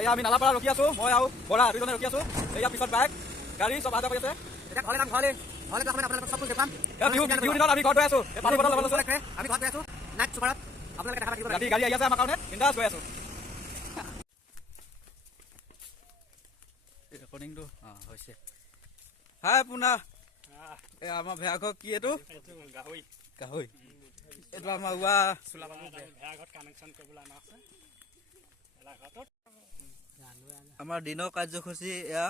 এয়া আমি নালাপাৰা ৰখি আছো, মই আৰু বৰা দুজনে ৰখি আছো। এয়া পিছত বাইক গাড়ী চব আহা কৰি আছে। এতিয়া ঘৰলৈ যাম, ঘৰলৈ আপোনালোকক চব দেখুৱাম। বিহু দিনত আমি ঘৰত গৈ আছো, পানী বটল ল'বলৈ আছে। আমি ঘৰত গৈ আছো নাইট চুপাৰত, আপোনালোকে দেখা পাব। ৰাতি গাড়ী আহি আছে আমাৰ কাৰণে, বিন্দাছ গৈ আছো। ৰেকৰ্ডিংটো হৈছে। হাই পুনা, এই আমাৰ ভেয়াঘৰ কি এইটো? গাহৰি। গাহৰি এইটো আমাৰ উৱা ভেয়াঘৰত কানেকশ্যন কৰিবলৈ অনা আছে। আমাৰ দিনৰ কাৰ্যসূচী এয়া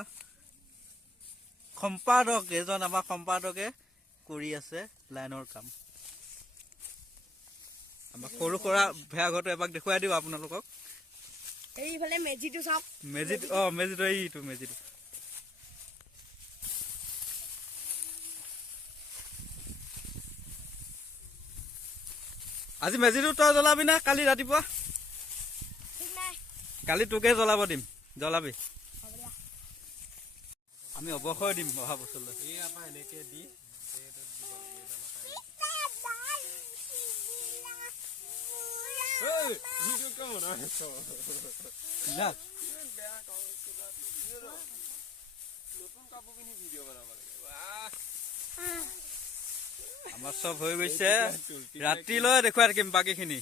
সম্পাদক এজন আমাৰ সম্পাদকে কৰি আছে লাইনৰ কাম। আমাৰ সৰু সুৰা ভেয়াঘৰটো এবাক দেখুৱাই দিওঁ আপোনালোকক। এইফালে মেজিটো চাওক, মেজিটো মেজিটো এইটো মেজিটো। আজি মেজিটো তই জ্বলাবি না কালি ৰাতিপুৱা? কালি তোকে জ্বলাব দিম, জ্বলাবি। আমি অৱসৰ দিম অহা বছৰলৈ। আমাৰ চব হৈ গৈছে, ৰাতিলৈ দেখুৱাই থাকিম বাকীখিনি।